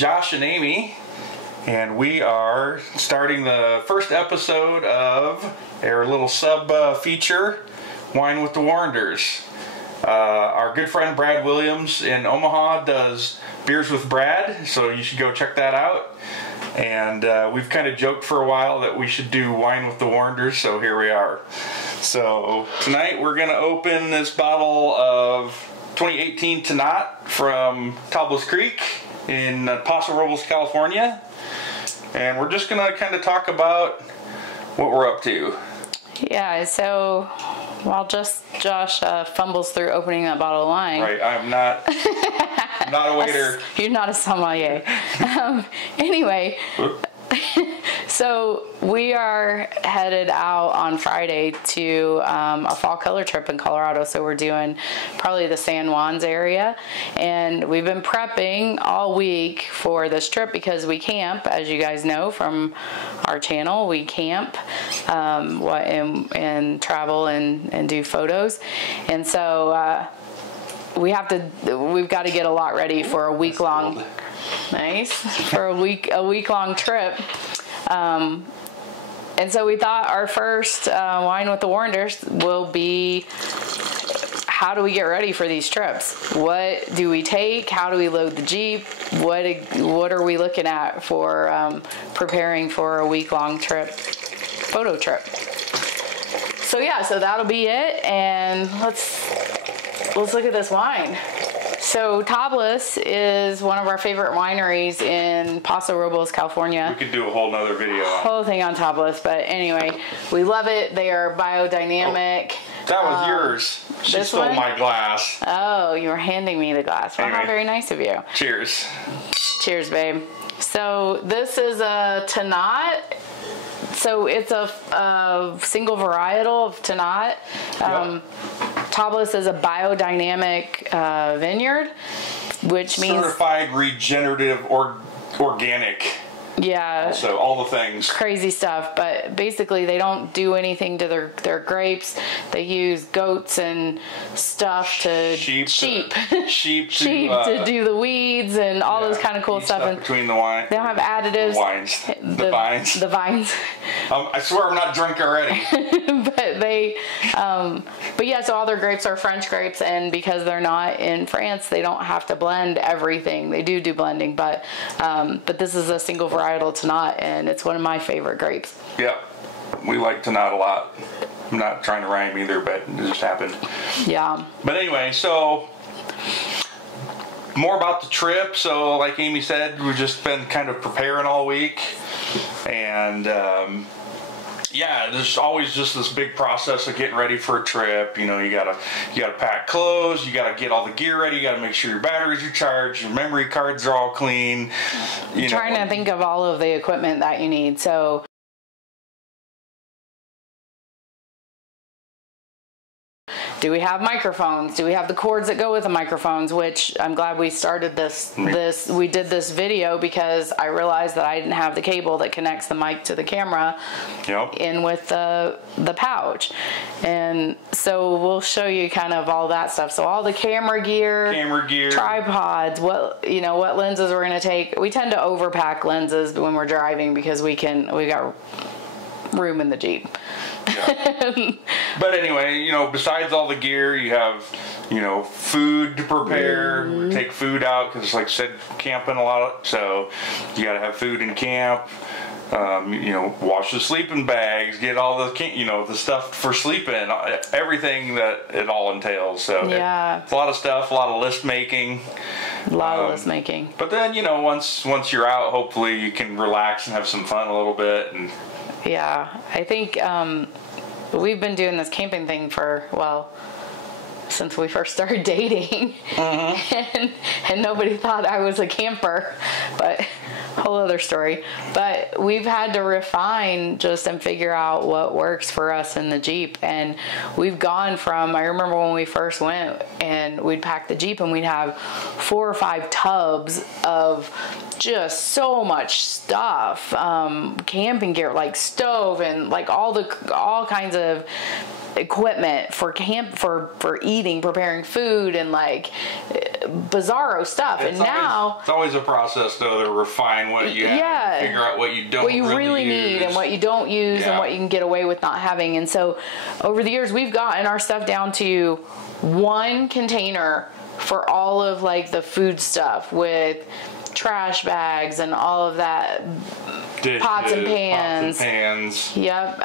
Josh and Amy, and we are starting the first episode of our little feature, Wine with the Warrenders. Our good friend Brad Williams in Omaha does Beers with Brad, so you should go check that out. And we've kind of joked for a while that we should do Wine with the Warrenders, so here we are. So tonight we're going to open this bottle of 2018 Tannat from Tablas Creek in Paso Robles, California. And we're just going to kind of talk about what we're up to. Yeah, so while Josh fumbles through opening that bottle of wine. Right, I'm not a waiter. You're not a sommelier. Anyway, so we are headed out on Friday to a fall color trip in Colorado. So we're doing probably the San Juan's area, and we've been prepping all week for this trip because we camp, as you guys know from our channel. We camp and travel and do photos, and so we've got to get a lot ready for a week long. Nice. For a week long trip. And so we thought our first Wine with the Warrenders will be, how do we get ready for these trips? What do we take? How do we load the Jeep? What are we looking at for preparing for a week long photo trip? So yeah, so that'll be it, and let's look at this wine. So Tablas is one of our favorite wineries in Paso Robles, California. We could do a whole nother video on whole thing on Tablas, but anyway, we love it. They are biodynamic. Oh, that was yours. She stole my glass. Oh, you were handing me the glass. Well, anyway, how very nice of you. Cheers. Cheers, babe. So this is a Tannat. So it's a single varietal of Tannat. Yep. Tablas is a biodynamic vineyard, which means certified regenerative organic. Yeah. So all the things. Crazy stuff, but basically they don't do anything to their grapes. They use goats and stuff to sheep to do the weeds and all those kind of cool stuff. And between the wine, they don't have additives. The vines. I swear I'm not drunk already. But yeah, so all their grapes are French grapes, and because they're not in France, they don't have to blend everything. They do blending, but this is a single varietal Tannat, and it's one of my favorite grapes. Yep, we like Tannat a lot. I'm not trying to rhyme either, but it just happened. Yeah. But anyway, so more about the trip. So like Amy said, we've just been kind of preparing all week, and yeah, there's always just this big process of getting ready for a trip. You know, you gotta pack clothes, you gotta get all the gear ready, you gotta make sure your batteries are charged, your memory cards are all clean. Trying to think of all of the equipment that you need. So do we have microphones? Do we have the cords that go with the microphones? Which I'm glad we started we did this video because I realized that I didn't have the cable that connects the mic to the camera in with the pouch. And so we'll show you kind of all that stuff. So all the camera gear, tripods, what lenses we're gonna take. We tend to overpack lenses when we're driving because we got room in the Jeep. Yeah. But anyway, besides all the gear, you have, food to prepare, take food out, because like I said, camping a lot, so you got to have food in camp, wash the sleeping bags, get all the, the stuff for sleeping, everything that it all entails. So yeah, it's a lot of stuff, a lot of list making. But then, once you're out, hopefully you can relax and have some fun a little bit. And yeah, I think we've been doing this camping thing since we first started dating. and nobody thought I was a camper, but whole other story. But we've had to refine and figure out what works for us in the Jeep, and we've gone from, I remember when we first went and we'd pack the Jeep and we'd have 4 or 5 tubs of just so much stuff, camping gear, like stove and like all kinds of equipment for camp, for eating, preparing food, and like bizarro stuff. And now it's always a process though to refine what you have, figure out what you don't, what you really need, and what you don't use, and what you can get away with not having. And so over the years, we've gotten our stuff down to one container for all of like the food stuff, with trash bags and all of that, dishes, pots and pans. Yep.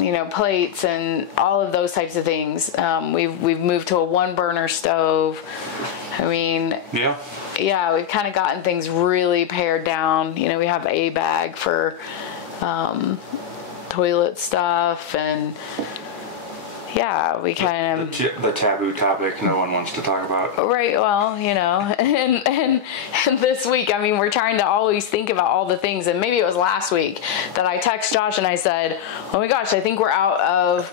You know, plates and all of those types of things. We've moved to a 1-burner stove. I mean, yeah, we've kind of gotten things really pared down. You know, we have a bag for toilet stuff, and yeah, we kind of the taboo topic no one wants to talk about. Right. Well, you know, and this week, I mean, we're trying to always think about all the things, and maybe it was last week that I text Josh and I said, "Oh my gosh, I think we're out of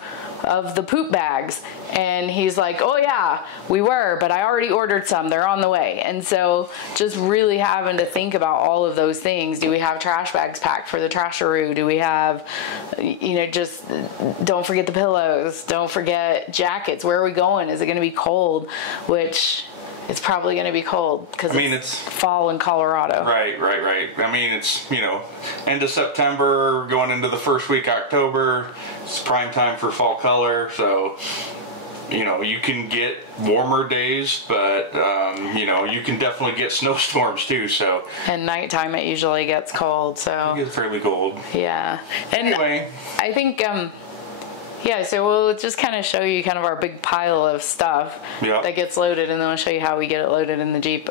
the poop bags," and he's like, "Oh yeah, we were, but I already ordered some. They're on the way." And so, just really having to think about all of those things. Do we have trash bags packed for the trasharoo? Do we have, you know, just don't forget the pillows. Don't forget jackets. Where are we going? Is it going to be cold? Which it's probably going to be cold because it's fall in Colorado. Right. I mean, it's, you know, end of September, going into the first week October. It's prime time for fall color, so you know, you can get warmer days, but you know, you can definitely get snowstorms too. So and nighttime it usually gets cold, so it gets fairly cold. Yeah. And anyway, I think yeah, so we'll just kind of show you kind of our big pile of stuff that gets loaded, and then we'll show you how we get it loaded in the Jeep.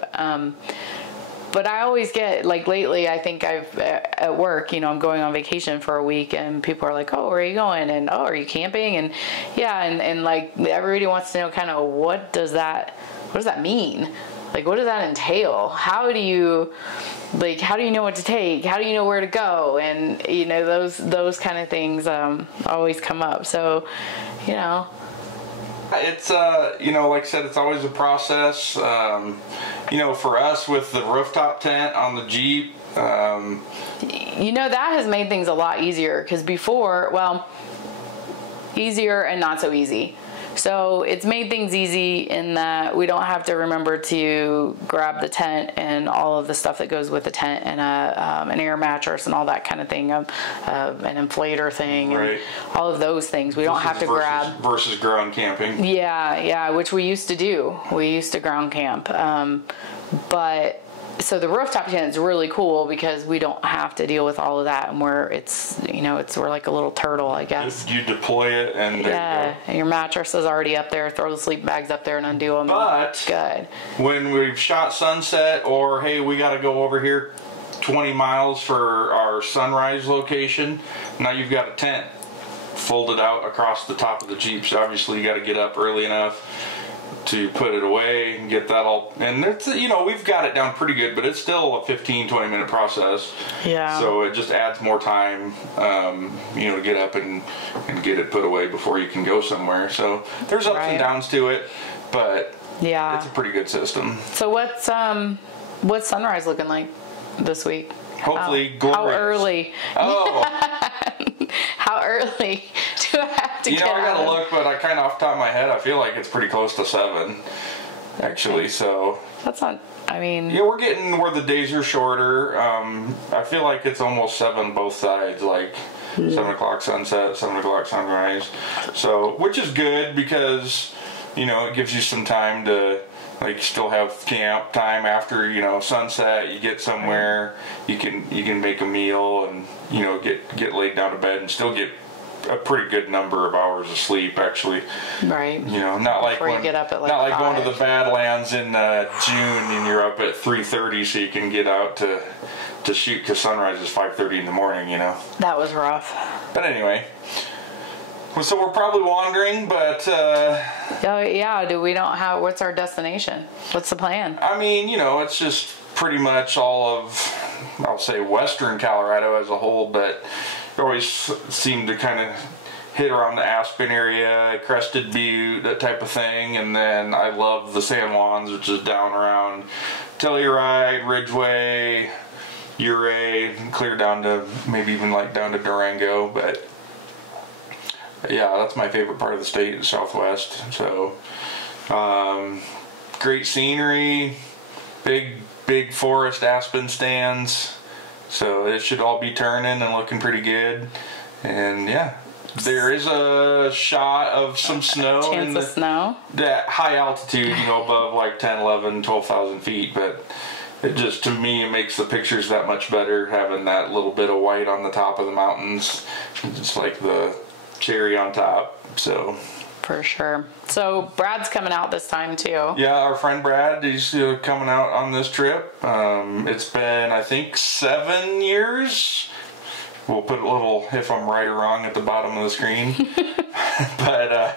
But I always get, like lately, I think at work, you know, I'm going on vacation for a week, and people are like, "Oh, where are you going?" And, "Oh, are you camping?" And yeah, and like everybody wants to know kind of what does that mean? Like, what does that entail? How do you know what to take? How do you know where to go? And, you know, those kind of things always come up. So, you know. It's, you know, like I said, it's always a process. You know, for us with the rooftop tent on the Jeep. You know, that has made things a lot easier, because before, well, easier and not so easy. So it's made things easy in that we don't have to remember to grab the tent and all of the stuff that goes with the tent, and an air mattress and all that kind of thing, an inflator thing, and all of those things. We don't have to grab. Versus ground camping. Yeah, which we used to do. We used to ground camp. But so the rooftop tent is really cool because we don't have to deal with all of that, and we're like a little turtle, I guess. You deploy it, and and your mattress is already up there. Throw the sleep bags up there and undo them. But good. When we've shot sunset, or hey, we got to go over here 20 miles for our sunrise location, now you've got a tent folded out across the top of the Jeep. So obviously you got to get up early enough to put it away and get that all, and it's, you know, we've got it down pretty good, but it's still a 15-20 minute process. Yeah. So it just adds more time, you know, to get up and get it put away before you can go somewhere. So there's ups and downs to it, but yeah, it's a pretty good system. So what's sunrise looking like this week? Hopefully glorious. How early? Oh. How early do I have to get I gotta out? look, but I kind of off the top of my head, I feel like it's pretty close to 7, actually. Okay. So that's not. I mean. Yeah, we're getting where the days are shorter. I feel like it's almost 7 both sides, like 7 o'clock sunset, 7 o'clock sunrise. So, which is good because, you know, it gives you some time to, like, still have camp time after, you know, sunset. You get somewhere, you can make a meal and, you know, get laid down to bed and still get a pretty good number of hours of sleep, actually. Right. You know, not like you get up at like not like 5. going to the Badlands in June and you're up at 3:30 so you can get out to shoot, because sunrise is 5:30 in the morning. You know. That was rough. But anyway. So we're probably wandering, but what's our destination? What's the plan? I mean, you know, it's just pretty much all of, I'll say, western Colorado as a whole, but we always seem to kind of hit around the Aspen area, Crested Butte, that type of thing, and then I love the San Juans, which is down around Telluride, Ridgeway, Ouray, clear down to maybe even like down to Durango, but yeah, that's my favorite part of the state, the Southwest. So, great scenery, big forest aspen stands. So it should all be turning and looking pretty good. And yeah, there is a shot of some snow in the snow. That high altitude, above like 10, 11, 12,000 feet. But it just, to me, it makes the pictures that much better, having that little bit of white on the top of the mountains. It's like the cherry on top. So for sure. So Brad's coming out this time too. Yeah, our friend Brad, he's coming out on this trip. It's been, I think, 7 years. We'll put a little if I'm right or wrong at the bottom of the screen. But I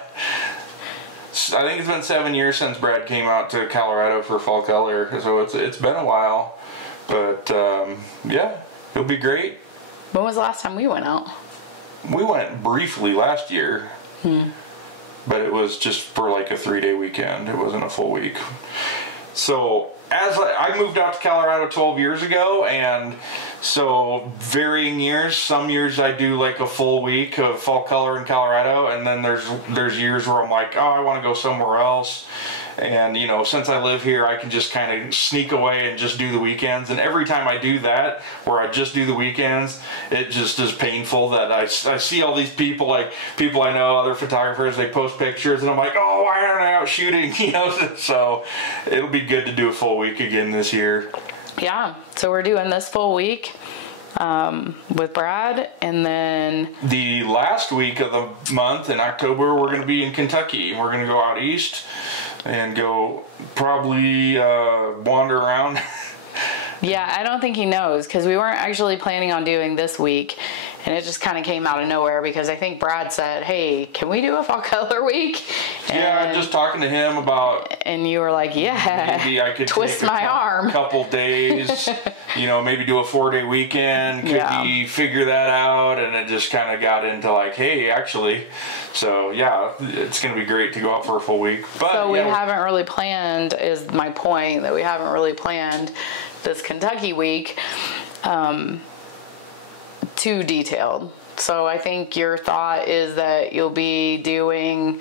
think it's been 7 years since Brad came out to Colorado for Fall Color. So it's been a while. But yeah, it'll be great. When was the last time we went out? We went briefly last year. But it was just for like a 3-day weekend. It wasn't a full week. So as I moved out to Colorado 12 years ago, and so varying years. Some years I do like a full week of Fall Color in Colorado, and then there's years where I'm like, oh, I want to go somewhere else. And since I live here, I can just kind of sneak away and just do the weekends. And every time I do that, where I just do the weekends, it just is painful that I see all these people, like people I know, other photographers, they post pictures, and I'm like, oh, why aren't I out shooting? So it'll be good to do a full week again this year. Yeah, so we're doing this full week with Brad, and then the last week of the month in October, we're going to be in Kentucky. We're going to go out east and go probably wander around. Yeah, I don't think he knows, because we weren't actually planning on doing this week, and it just kind of came out of nowhere because I think Brad said, hey, can we do a Fall Color week? Yeah, I'm just talking to him about... And you were like, yeah, maybe I could twist take my arm. Couple days, maybe do a 4-day weekend. Could he figure that out? And it just kind of got into like, hey, actually... So yeah, it's going to be great to go out for a full week. But so we haven't really planned, is my point, that we haven't really planned this Kentucky week too detailed. So I think your thought is that you'll be doing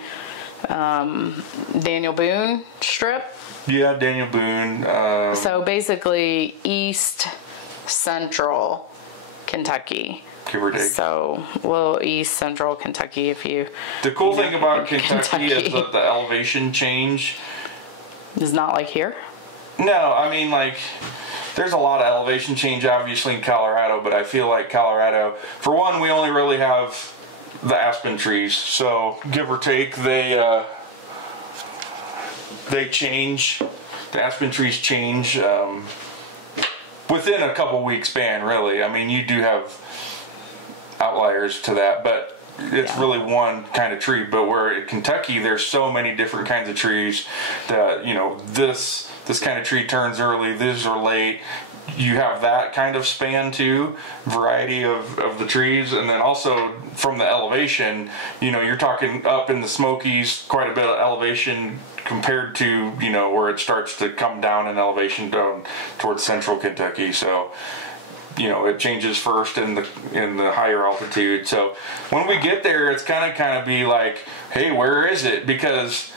Daniel Boone strip. Yeah, Daniel Boone. So basically East Central Kentucky. Give or take. So, East Central Kentucky, if you... The cool thing about Kentucky is that the elevation change... is not like here? No, I mean, like, there's a lot of elevation change, obviously, in Colorado, but I feel like Colorado... For one, we only really have the aspen trees, so, give or take, they change... The aspen trees change within a couple weeks span, really. I mean, you do have... outliers to that, but it's really one kind of tree. But where in Kentucky there's so many different kinds of trees that this kind of tree turns early, these are late. You have that kind of span too, variety of the trees. And then also from the elevation, you're talking up in the Smokies, quite a bit of elevation compared to where it starts to come down in elevation down towards central Kentucky. So it changes first in the higher altitude. So when we get there, it's kind of be like, hey, where is it? Because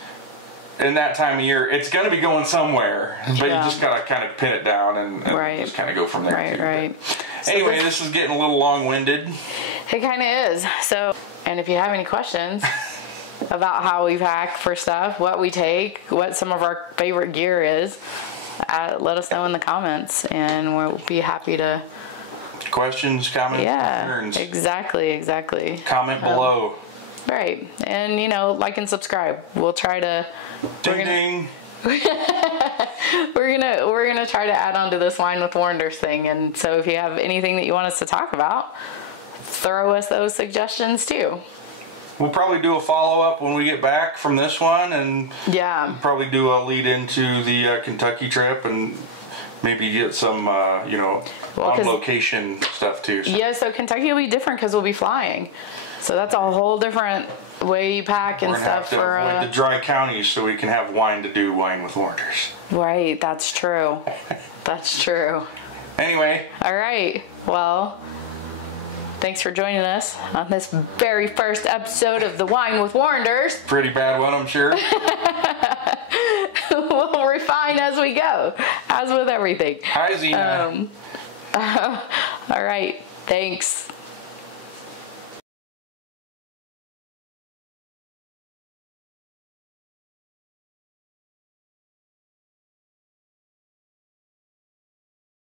in that time of year, it's going to be going somewhere. But you just got to kind of pin it down and just kind of go from there. Right. So anyway, this is getting a little long-winded. It kind of is. So, and if you have any questions about how we pack for stuff, what we take, what some of our favorite gear is, let us know in the comments, and we'll be happy to... Questions, comments, concerns. Exactly. Comment below. Right. And, like and subscribe. We'll try to... Ding. We're gonna try to add on to this Wine with Warrenders thing, and so if you have anything that you want us to talk about, throw us those suggestions too. We'll probably do a follow-up when we get back from this one, and probably do a lead into the Kentucky trip, and maybe get some, on-location stuff too. So. Yeah, so Kentucky will be different because we'll be flying. So that's a whole different way you pack and stuff. We're going to avoid the dry counties so we can have wine to do Wine with Warrenders. Right, that's true. That's true. Anyway. All right, well, thanks for joining us on this very first episode of the Wine with Warrenders. Pretty bad one, I'm sure. We'll refine as we go, as with everything. Hi, Zena. All right. Thanks.